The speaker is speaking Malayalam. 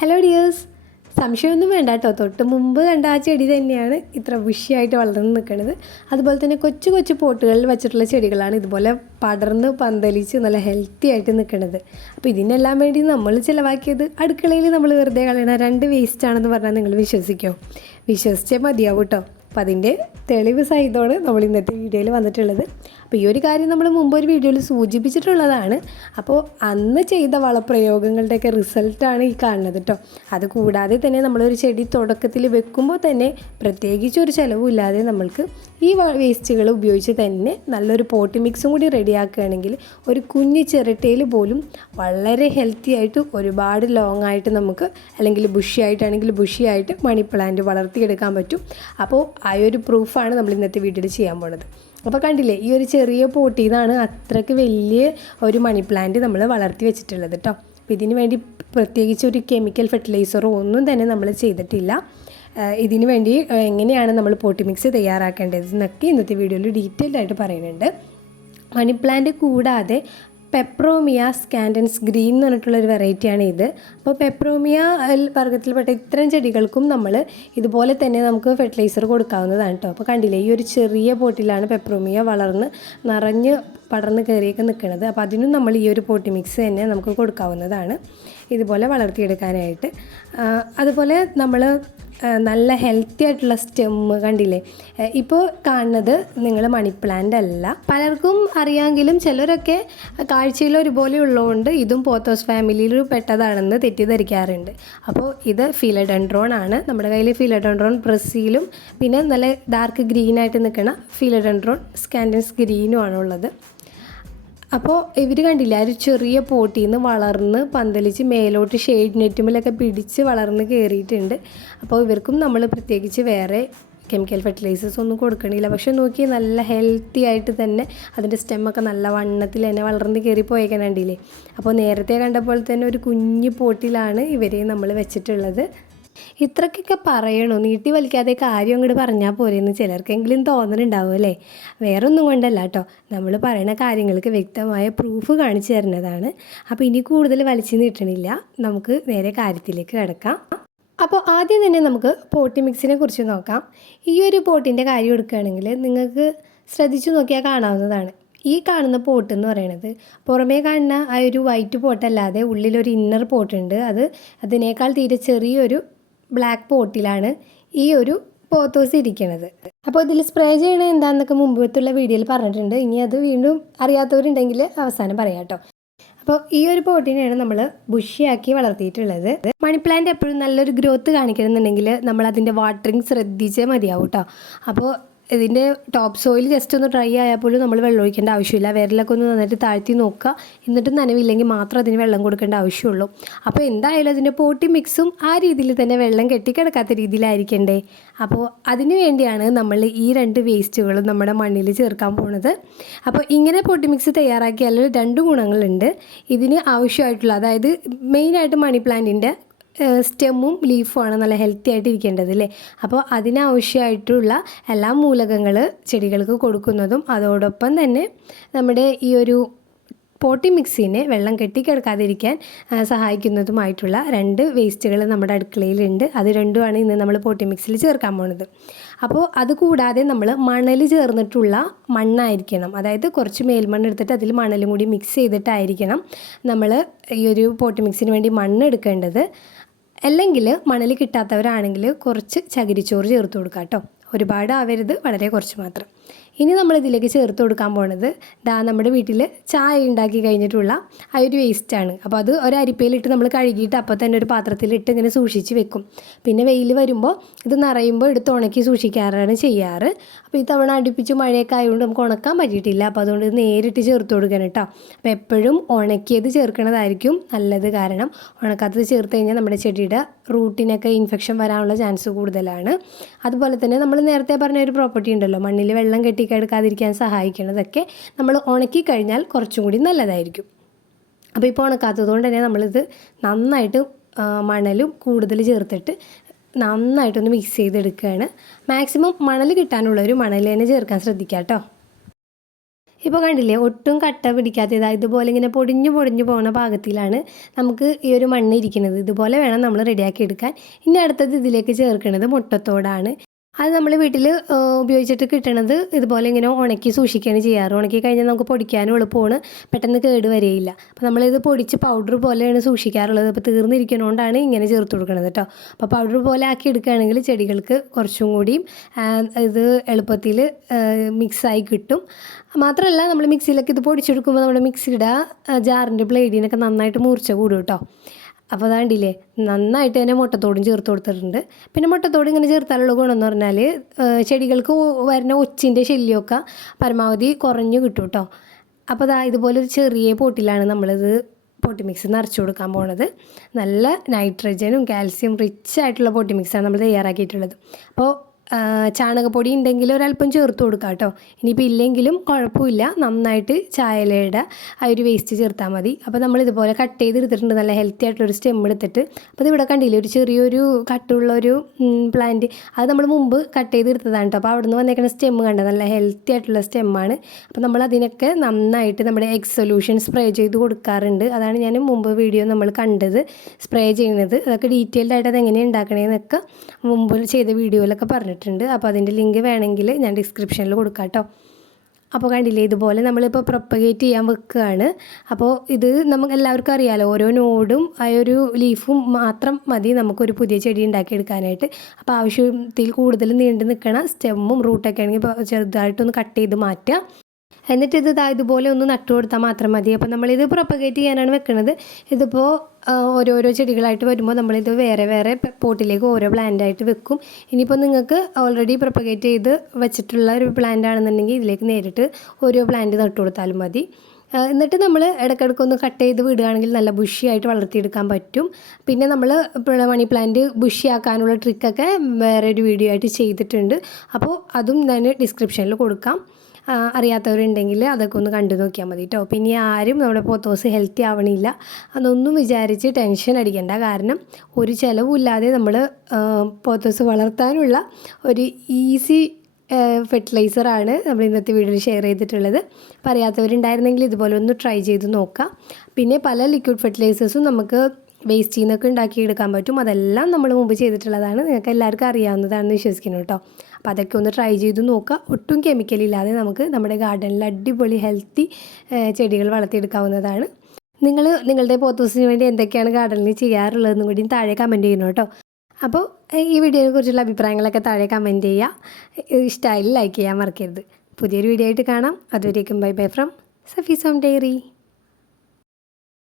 ഹലോ ഡിയേഴ്സ്, സംശയമൊന്നും വേണ്ട കേട്ടോ. തൊട്ട് മുമ്പ് കണ്ട ആ ചെടി തന്നെയാണ് ഇത്ര ബുഷിയായിട്ട് വളർന്ന് നിൽക്കുന്നത്. അതുപോലെ തന്നെ കൊച്ചു കൊച്ചു പോട്ടുകളിൽ വെച്ചിട്ടുള്ള ചെടികളാണ് ഇതുപോലെ പടർന്ന് പന്തലിച്ച് നല്ല ഹെൽത്തി ആയിട്ട് നിൽക്കുന്നത്. അപ്പോൾ ഇതിനെല്ലാം വേണ്ടി നമ്മൾ ചിലവാക്കിയത് അടുക്കളയിൽ നമ്മൾ വെറുതെ കളയണ 2 വേസ്റ്റാണെന്ന് പറഞ്ഞാൽ നിങ്ങൾ വിശ്വസിക്കുമോ? വിശ്വസിച്ചേ മതിയാവും കേട്ടോ. അപ്പോൾ അതിൻ്റെ തെളിവ് സഹിതമാണ് നമ്മൾ ഇന്നത്തെ വീഡിയോയിൽ വന്നിട്ടുള്ളത്. അപ്പോൾ ഈ ഒരു കാര്യം നമ്മൾ മുമ്പ് ഒരു വീഡിയോയിൽ സൂചിപ്പിച്ചിട്ടുള്ളതാണ്. അപ്പോൾ അന്ന് ചെയ്ത വളപ്രയോഗങ്ങളുടെയൊക്കെ റിസൾട്ടാണ് ഈ കാണുന്നത് കേട്ടോ. അതുകൂടാതെ തന്നെ നമ്മളൊരു ചെടി തുടക്കത്തിൽ വെക്കുമ്പോൾ തന്നെ പ്രത്യേകിച്ച് ഒരു ചിലവുമില്ലാതെ നമ്മൾക്ക് ഈ വേസ്റ്റുകൾ ഉപയോഗിച്ച് തന്നെ നല്ലൊരു പോട്ടി മിക്സും കൂടി റെഡിയാക്കുകയാണെങ്കിൽ ഒരു കുഞ്ഞു ചിരട്ടയിൽ പോലും വളരെ ഹെൽത്തി ആയിട്ട് ഒരുപാട് ലോങ് ആയിട്ട് നമുക്ക്, അല്ലെങ്കിൽ ബുഷി ആയിട്ടാണെങ്കിൽ ബുഷി ആയിട്ട് മണി പ്ലാന്റ് വളർത്തിയെടുക്കാൻ പറ്റും. അപ്പോൾ ആ ഒരു പ്രൂഫാണ് നമ്മൾ ഇന്നത്തെ വീഡിയോയിൽ ചെയ്യാൻ പോകുന്നത്. അപ്പോൾ കണ്ടില്ലേ, ഈ ഒരു ചെറിയ പോട്ടിൽ നിന്നാണ് അത്രയ്ക്ക് വലിയ ഒരു മണി പ്ലാന്റ് നമ്മൾ വളർത്തി വെച്ചിട്ടുള്ളത് കേട്ടോ. അപ്പോൾ ഇതിന് വേണ്ടി പ്രത്യേകിച്ച് ഒരു കെമിക്കൽ ഫെർട്ടിലൈസറോ ഒന്നും തന്നെ നമ്മൾ ചെയ്തിട്ടില്ല. ഇതിന് വേണ്ടി എങ്ങനെയാണ് നമ്മൾ പോട്ടി മിക്സ് തയ്യാറാക്കേണ്ടത് എന്നൊക്കെ ഇന്നത്തെ വീഡിയോയിൽ ഡീറ്റെയിൽഡ് ആയിട്ട് പറയുന്നുണ്ട്. മണി പ്ലാന്റ് കൂടാതെ പെപ്രോമിയ സ്കാൻഡൻസ് ഗ്രീൻ എന്ന് പറഞ്ഞിട്ടുള്ളൊരു വെറൈറ്റിയാണ് ഇത്. അപ്പോൾ പെപ്രോമിയ വർഗ്ഗത്തിൽപ്പെട്ട ഇത്തരം ചെടികൾക്കും നമ്മൾ ഇതുപോലെ തന്നെ നമുക്ക് ഫെർട്ടിലൈസർ കൊടുക്കാവുന്നതാണ് കേട്ടോ. അപ്പോൾ കണ്ടില്ലേ, ഈ ഒരു ചെറിയ പോട്ടിലാണ് പെപ്രോമിയ വളർന്ന് നിറഞ്ഞ് പടർന്ന് കയറിയൊക്കെ നിൽക്കുന്നത്. അപ്പോൾ അതിനും നമ്മൾ ഈ ഒരു പോട്ടി മിക്സ് തന്നെ നമുക്ക് കൊടുക്കാവുന്നതാണ് ഇതുപോലെ വളർത്തിയെടുക്കാനായിട്ട്. അതുപോലെ നമ്മൾ നല്ല ഹെൽത്തി ആയിട്ടുള്ള സ്റ്റെമ്മ് കണ്ടില്ലേ, ഇപ്പോൾ കാണുന്നത് നിങ്ങൾ മണി പ്ലാന്റ് അല്ല. പലർക്കും അറിയാമെങ്കിലും ചിലരൊക്കെ കാഴ്ചയിൽ ഒരുപോലെ ഉള്ളതുകൊണ്ട് ഇതും പോത്തോസ് ഫാമിലിയിൽ പെട്ടതാണെന്ന് തെറ്റിദ്ധരിക്കാറുണ്ട്. അപ്പോൾ ഇത് ഫിലഡെൻഡ്രോൺ ആണ്. നമ്മുടെ കയ്യിൽ ഫിലഡെൻഡ്രോൺ ബ്രസീലും പിന്നെ നല്ല ഡാർക്ക് ഗ്രീനായിട്ട് നിൽക്കുന്ന ഫിലഡെൻഡ്രോൺ സ്കാൻഡൻസ് ഗ്രീനും ആണുള്ളത്. അപ്പോൾ ഇവർ കണ്ടില്ല, ഒരു ചെറിയ പോട്ടിൽ നിന്ന് വളർന്ന് പന്തലിച്ച് മേലോട്ട് ഷെയ്ഡ് നെറ്റുമിലൊക്കെ പിടിച്ച് വളർന്ന് കയറിയിട്ടുണ്ട്. അപ്പോൾ ഇവർക്കും നമ്മൾ പ്രത്യേകിച്ച് വേറെ കെമിക്കൽ ഫെർട്ടിലൈസേഴ്സ് ഒന്നും കൊടുക്കണില്ല. പക്ഷെ നോക്കി, നല്ല ഹെൽത്തി ആയിട്ട് തന്നെ അതിൻ്റെ സ്റ്റെമ്മൊക്കെ നല്ല വണ്ണത്തിൽ തന്നെ വളർന്ന് കയറി പോയേക്കാൻ കണ്ടില്ലേ. അപ്പോൾ നേരത്തെ കണ്ടപ്പോൾ തന്നെ ഒരു കുഞ്ഞു പോട്ടിലാണ് ഇവരെ നമ്മൾ വെച്ചിട്ടുള്ളത്. ഇത്രയ്ക്കൊക്കെ പറയണോ, നീട്ടി വലിക്കാതെ കാര്യം അങ്ങോട്ട് പറഞ്ഞാൽ പോരെയെന്ന് ചിലർക്കെങ്കിലും തോന്നലുണ്ടാവും അല്ലേ. വേറെ ഒന്നും കൊണ്ടല്ല കേട്ടോ, നമ്മൾ പറയുന്ന കാര്യങ്ങൾക്ക് വ്യക്തമായ പ്രൂഫ് കാണിച്ചു തരുന്നതാണ്. അപ്പോൾ ഇനി കൂടുതൽ വലിച്ചു നീട്ടണില്ല, നമുക്ക് നേരെ കാര്യത്തിലേക്ക് കിടക്കാം. അപ്പോൾ ആദ്യം തന്നെ നമുക്ക് പോട്ടി മിക്സിനെ കുറിച്ച് നോക്കാം. ഈ ഒരു പോട്ടിൻ്റെ കാര്യം എടുക്കുകയാണെങ്കിൽ നിങ്ങൾക്ക് ശ്രദ്ധിച്ചു നോക്കിയാൽ കാണാവുന്നതാണ്. ഈ കാണുന്ന പോട്ട് എന്ന് പറയുന്നത് പുറമേ കാണുന്ന ആ ഒരു വൈറ്റ് പോട്ടല്ലാതെ ഉള്ളിലൊരു ഇന്നർ പോട്ടുണ്ട്. അതിനേക്കാൾ തീരെ ചെറിയൊരു ബ്ലാക്ക് പോട്ടിലാണ് ഈ ഒരു പോത്തോസ് ഇരിക്കുന്നത്. അപ്പോൾ ഇതിൽ സ്പ്രേ ചെയ്യണത് എന്താണെന്നൊക്കെ മുമ്പത്തുള്ള വീഡിയോയിൽ പറഞ്ഞിട്ടുണ്ട്. ഇനി അത് വീണ്ടും അറിയാത്തവരുണ്ടെങ്കിൽ അവസാനം പറയാം കേട്ടോ. അപ്പോൾ ഈ ഒരു പോട്ടിനെയാണ് നമ്മൾ ബുഷിയാക്കി വളർത്തിയിട്ടുള്ളത്. മണി പ്ലാന്റ് എപ്പോഴും നല്ലൊരു ഗ്രോത്ത് കാണിക്കണമെന്നുണ്ടെങ്കിൽ നമ്മൾ അതിൻ്റെ വാട്ടറിങ് ശ്രദ്ധിച്ചേ മതിയാവും കേട്ടോ. അപ്പോൾ ഇതിൻ്റെ ടോപ്പ് സോയിൽ ജസ്റ്റ് ഒന്ന് ഡ്രൈ ആയപ്പോഴും നമ്മൾ വെള്ളം ഒഴിക്കേണ്ട ആവശ്യമില്ല. വിരലൊക്കെ ഒന്ന് നന്നായിട്ട് താഴ്ത്തി നോക്കുക, എന്നിട്ട് നനവില്ലെങ്കിൽ മാത്രം അതിന് വെള്ളം കൊടുക്കേണ്ട ആവശ്യമുള്ളൂ. അപ്പോൾ എന്തായാലും അതിൻ്റെ പോട്ടി മിക്സും ആ രീതിയിൽ തന്നെ വെള്ളം കെട്ടിക്കിടക്കാത്ത രീതിയിലായിരിക്കണ്ടേ. അപ്പോൾ അതിന് വേണ്ടിയാണ് നമ്മൾ ഈ 2 വേസ്റ്റുകളും നമ്മുടെ മണ്ണിൽ ചേർക്കാൻ പോകുന്നത്. അപ്പോൾ ഇങ്ങനെ പോട്ടി മിക്സ് തയ്യാറാക്കിയാൽ 2 ഗുണങ്ങളുണ്ട് ഇതിന് ആവശ്യമായിട്ടുള്ള. അതായത് മെയിനായിട്ട് മണി പ്ലാന്റിൻ്റെ സ്റ്റെമ്മും ലീഫുമാണ് നല്ല ഹെൽത്തി ആയിട്ട് ഇരിക്കേണ്ടത് അല്ലേ. അപ്പോൾ അതിനാവശ്യമായിട്ടുള്ള എല്ലാ മൂലകങ്ങൾ ചെടികൾക്ക് കൊടുക്കുന്നതും അതോടൊപ്പം തന്നെ നമ്മുടെ ഈ ഒരു പോട്ടി മിക്സിനെ വെള്ളം കെട്ടിക്കിടക്കാതിരിക്കാൻ സഹായിക്കുന്നതുമായിട്ടുള്ള 2 വേസ്റ്റുകൾ നമ്മുടെ അടുക്കളയിലുണ്ട്. അത് രണ്ടുമാണ് ഇന്ന് നമ്മൾ പോട്ടി മിക്സിൽ ചേർക്കാൻ പോകുന്നത്. അപ്പോൾ അതുകൂടാതെ നമ്മൾ മണൽ ചേർന്നിട്ടുള്ള മണ്ണായിരിക്കണം. അതായത് കുറച്ച് മേൽമണ്ണ് എടുത്തിട്ട് അതിൽ മണലും കൂടി മിക്സ് ചെയ്തിട്ടായിരിക്കണം നമ്മൾ ഈ ഒരു പോട്ടി മിക്സിന് വേണ്ടി മണ്ണ് എടുക്കേണ്ടത്. അല്ലെങ്കിൽ മണൽ കിട്ടാത്തവരാണെങ്കിൽ കുറച്ച് ചകിരിച്ചോറ് ചേർത്ത് കൊടുക്കാം കേട്ടോ. ഒരുപാട് ആവരുത്, വളരെ കുറച്ച് മാത്രം. ഇനി നമ്മളിതിലേക്ക് ചേർത്ത് കൊടുക്കാൻ പോകുന്നത് നമ്മുടെ വീട്ടിൽ ചായ ഉണ്ടാക്കി കഴിഞ്ഞിട്ടുള്ള ആ ഒരു വേസ്റ്റാണ്. അപ്പോൾ അത് ഒരു അരിപ്പയിലിട്ട് നമ്മൾ കഴുകിയിട്ട് അപ്പോൾ തന്നെ ഒരു പാത്രത്തിലിട്ട് ഇങ്ങനെ സൂക്ഷിച്ച് വെക്കും. പിന്നെ വെയിൽ വരുമ്പോൾ ഇത് നിറയുമ്പോൾ എടുത്ത് ഉണക്കി സൂക്ഷിക്കാറാണ് ചെയ്യാറ്. അപ്പോൾ ഈ തവണ അടുപ്പിച്ച് മഴയൊക്കെ ആയതുകൊണ്ട് നമുക്ക് ഉണക്കാൻ പറ്റിയിട്ടില്ല. അപ്പോൾ അതുകൊണ്ട് നേരിട്ട് ചേർത്ത് കൊടുക്കണം കേട്ടോ. അപ്പോൾ എപ്പോഴും ഉണക്കിയത് ചേർക്കണതായിരിക്കും നല്ലത്. കാരണം ഉണക്കാത്തത് ചേർത്ത് കഴിഞ്ഞാൽ നമ്മുടെ ചെടിയുടെ റൂട്ടിനൊക്കെ ഇൻഫെക്ഷൻ വരാനുള്ള ചാൻസ് കൂടുതലാണ്. അതുപോലെ തന്നെ നമ്മൾ നേരത്തെ പറഞ്ഞ ഒരു പ്രോപ്പർട്ടി ഉണ്ടല്ലോ, മണ്ണിൽ വെള്ളം കെട്ടിക്കെടുക്കാതിരിക്കാൻ സഹായിക്കുന്നതൊക്കെ നമ്മൾ ഉണക്കി കഴിഞ്ഞാൽ കുറച്ചും കൂടി നല്ലതായിരിക്കും. അപ്പോൾ ഇപ്പോൾ ഉണക്കാത്തത് കൊണ്ട് തന്നെ നമ്മളിത് നന്നായിട്ട് മണലും കൂടുതൽ ചേർത്തിട്ട് നന്നായിട്ടൊന്ന് മിക്സ് ചെയ്തെടുക്കുകയാണ്. മാക്സിമം മണൽ കിട്ടാനുള്ളൊരു മണൽ തന്നെ ചേർക്കാൻ ശ്രദ്ധിക്കുക കേട്ടോ. ഇപ്പോൾ കണ്ടില്ലേ ഒട്ടും കട്ട പിടിക്കാത്തത് ഇതുപോലെ ഇങ്ങനെ പൊടിഞ്ഞു പോകുന്ന പാകത്തിലാണ് നമുക്ക് ഈ ഒരു മണ്ണ് ഇരിക്കുന്നത്. ഇതുപോലെ വേണം നമ്മൾ റെഡിയാക്കി എടുക്കാൻ. ഇനി അടുത്തത് ഇതിലേക്ക് ചേർക്കുന്നത് മുട്ടത്തോടാണ്. അത് നമ്മൾ വീട്ടിൽ ഉപയോഗിച്ചിട്ട് കിട്ടണത് ഇതുപോലെ ഇങ്ങനെ ഉണക്കി സൂക്ഷിക്കുകയാണ് ചെയ്യാറ്. ഉണക്കി കഴിഞ്ഞാൽ നമുക്ക് പൊടിക്കാനും എളുപ്പമാണ്, പെട്ടെന്ന് കേട് വരികയില്ല. അപ്പോൾ നമ്മളിത് പൊടിച്ച് പൗഡർ പോലെയാണ് സൂക്ഷിക്കാറുള്ളത്. അപ്പോൾ തീർന്നിരിക്കുന്നതുകൊണ്ടാണ് ഇങ്ങനെ ചേർത്ത് കൊടുക്കുന്നത് കേട്ടോ. അപ്പോൾ പൗഡർ പോലെ ആക്കി എടുക്കുകയാണെങ്കിൽ ചെടികൾക്ക് കുറച്ചും കൂടിയും ഇത് എളുപ്പത്തിൽ മിക്സായി കിട്ടും. മാത്രമല്ല നമ്മൾ മിക്സിയിലൊക്കെ ഇത് പൊടിച്ചെടുക്കുമ്പോൾ നമ്മുടെ മിക്സിയുടെ ജാറിൻ്റെ ബ്ലേഡിനൊക്കെ നന്നായിട്ട് മൂർച്ച കൂടും കേട്ടോ. അപ്പോൾ അതാണ്ടില്ലേ നന്നായിട്ട് തന്നെ മുട്ടത്തോടും ചേർത്ത് കൊടുത്തിട്ടുണ്ട്. പിന്നെ മുട്ടത്തോട് ഇങ്ങനെ ചേർത്താലുള്ള ഗുണമെന്ന് പറഞ്ഞാൽ ചെടികൾക്ക് വരുന്ന ഒച്ചിൻ്റെ ശല്യമൊക്കെ പരമാവധി കുറഞ്ഞു കിട്ടും കേട്ടോ. അപ്പോൾ ഇതുപോലൊരു ചെറിയ പോട്ടിലാണ് നമ്മളിത് പോട്ടി മിക്സ് നിറച്ച് കൊടുക്കാൻ പോണത്. നല്ല നൈട്രജനും കാൽസ്യം റിച്ച് ആയിട്ടുള്ള പോട്ടി മിക്സാണ് നമ്മൾ തയ്യാറാക്കിയിട്ടുള്ളത്. അപ്പോൾ ചാണകപ്പൊടി ഉണ്ടെങ്കിൽ ഒരല്പം ചേർത്ത് കൊടുക്കാം കേട്ടോ. ഇനിയിപ്പോൾ ഇല്ലെങ്കിലും കുഴപ്പമില്ല, നന്നായിട്ട് ചായലയുടെ ആ ഒരു വേസ്റ്റ് ചേർത്താൽ മതി. അപ്പോൾ നമ്മൾ ഇതുപോലെ കട്ട് ചെയ്തെടുത്തിട്ടുണ്ട്, നല്ല ഹെൽത്തി ആയിട്ടുള്ളൊരു സ്റ്റെം എടുത്തിട്ട്. അപ്പോൾ ഇതിവിടെ കണ്ടില്ലേ ഒരു ചെറിയൊരു കട്ടുള്ളൊരു പ്ലാന്റ്, അത് നമ്മൾ മുമ്പ് കട്ട് ചെയ്തെടുത്തതാണ് കേട്ടോ. അപ്പോൾ അവിടെ നിന്ന് വന്നേക്കുന്ന സ്റ്റെം കണ്ടത് നല്ല ഹെൽത്തി ആയിട്ടുള്ള സ്റ്റെമ്മാണ്. അപ്പോൾ നമ്മൾ അതിനൊക്കെ നന്നായിട്ട് നമ്മുടെ എഗ് സൊല്യൂഷൻ സ്പ്രേ ചെയ്ത് കൊടുക്കാറുണ്ട്. അതാണ് ഞാൻ മുമ്പ് വീഡിയോ നമ്മൾ കണ്ടത് സ്പ്രേ ചെയ്യുന്നത്. അതൊക്കെ ഡീറ്റെയിൽഡ് ആയിട്ട് അതെങ്ങനെയാണ് ഉണ്ടാക്കണേന്നൊക്കെ മുമ്പ് ചെയ്ത വീഡിയോയിലൊക്കെ പറഞ്ഞിട്ടുണ്ട്. അപ്പോൾ അതിൻ്റെ ലിങ്ക് വേണമെങ്കിൽ ഞാൻ ഡിസ്ക്രിപ്ഷനിൽ കൊടുക്കാം കേട്ടോ. അപ്പോൾ കണ്ടില്ലേ ഇതുപോലെ നമ്മളിപ്പോൾ പ്രൊപ്പഗേറ്റ് ചെയ്യാൻ വെക്കുകയാണ്. അപ്പോൾ ഇത് നമുക്ക് എല്ലാവർക്കും അറിയാമല്ലോ, ഓരോ നോഡും ആ ഒരു ലീഫും മാത്രം മതി നമുക്കൊരു പുതിയ ചെടി ഉണ്ടാക്കിയെടുക്കാനായിട്ട്. അപ്പോൾ ആവശ്യത്തിൽ കൂടുതൽ നീണ്ടു നിൽക്കണ സ്റ്റെമ്മും റൂട്ടൊക്കെ ആണെങ്കിൽ ചെറുതായിട്ടൊന്ന് കട്ട് ചെയ്ത് മാറ്റുക. എന്നിട്ട് ഇത് ഇതുപോലെ ഒന്ന് നട്ടു കൊടുത്താൽ മാത്രം മതി. അപ്പോൾ നമ്മളിത് പ്രൊപ്പഗേറ്റ് ചെയ്യാനാണ് വെക്കുന്നത്. ഇതിപ്പോൾ ഓരോരോ ചെടികളായിട്ട് വരുമ്പോൾ നമ്മളിത് വേറെ വേറെ പോട്ടിലേക്ക് ഓരോ പ്ലാന്റായിട്ട് വെക്കും. ഇനിയിപ്പോൾ നിങ്ങൾക്ക് ഓൾറെഡി പ്രൊപ്പഗേറ്റ് ചെയ്ത് വെച്ചിട്ടുള്ള ഒരു പ്ലാന്റ് ആണെന്നുണ്ടെങ്കിൽ ഇതിലേക്ക് നേരിട്ട് ഓരോ പ്ലാന്റ് നട്ടു കൊടുത്താലും മതി. എന്നിട്ട് നമ്മൾ ഇടയ്ക്കിടയ്ക്കൊന്ന് കട്ട് ചെയ്ത് വിടുകയാണെങ്കിൽ നല്ല ബുഷി ആയിട്ട് വളർത്തിയെടുക്കാൻ പറ്റും. പിന്നെ നമ്മൾ മണി പ്ലാന്റ് ബുഷി ആക്കാനുള്ള ട്രിക്കൊക്കെ വേറെ ഒരു വീഡിയോ ആയിട്ട് ചെയ്തിട്ടുണ്ട്. അപ്പോൾ അതും ഞാൻ ഡിസ്ക്രിപ്ഷനിൽ കൊടുക്കാം. അറിയാത്തവരുണ്ടെങ്കിൽ അതൊക്കെ ഒന്ന് കണ്ടു നോക്കിയാൽ മതി കേട്ടോ. പിന്നെ ആരും നമ്മുടെ പോത്തോസ് ഹെൽത്തി ആവണില്ല അതൊന്നും വിചാരിച്ച് ടെൻഷൻ അടിക്കേണ്ട. കാരണം ഒരു ചിലവുമില്ലാതെ നമ്മൾ പോത്തോസ് വളർത്താനുള്ള ഒരു ഈസി ഫെർട്ടിലൈസറാണ് നമ്മൾ ഇന്നത്തെ വീഡിയോയിൽ ഷെയർ ചെയ്തിട്ടുള്ളത്. അപ്പോൾ അറിയാത്തവരുണ്ടായിരുന്നെങ്കിൽ ഇതുപോലെ ഒന്ന് ട്രൈ ചെയ്ത് നോക്കാം. പിന്നെ പല ലിക്വിഡ് ഫെർട്ടിലൈസേഴ്സും നമുക്ക് വേസ്റ്റിൽ നിന്നൊക്കെ ഉണ്ടാക്കിയെടുക്കാൻ പറ്റും. അതെല്ലാം നമ്മൾ മുമ്പ് ചെയ്തിട്ടുള്ളതാണ്, നിങ്ങൾക്ക് എല്ലാവർക്കും അറിയാവുന്നതാണെന്ന് വിശ്വസിക്കുന്നു കേട്ടോ. അപ്പോൾ അതൊക്കെ ഒന്ന് ട്രൈ ചെയ്ത് നോക്കുക. ഒട്ടും കെമിക്കലില്ലാതെ നമുക്ക് നമ്മുടെ ഗാർഡനിൽ അടിപൊളി ഹെൽത്തി ചെടികൾ വളർത്തിയെടുക്കാവുന്നതാണ്. നിങ്ങളുടെ പോത്തോസിന് വേണ്ടി എന്തൊക്കെയാണ് ഗാർഡനിൽ ചെയ്യാറുള്ളതെന്നും കൂടി താഴെ കമൻറ്റ് ചെയ്യണം കേട്ടോ. അപ്പോൾ ഈ വീഡിയോയെ കുറിച്ചുള്ള അഭിപ്രായങ്ങളൊക്കെ താഴെ കമൻറ്റ് ചെയ്യുക. ഇഷ്ടമായാലും ലൈക്ക് ചെയ്യാൻ മറക്കരുത്. പുതിയൊരു വീഡിയോ ആയിട്ട് കാണാം. അതുവരേക്കും bye bye from Safees home diary.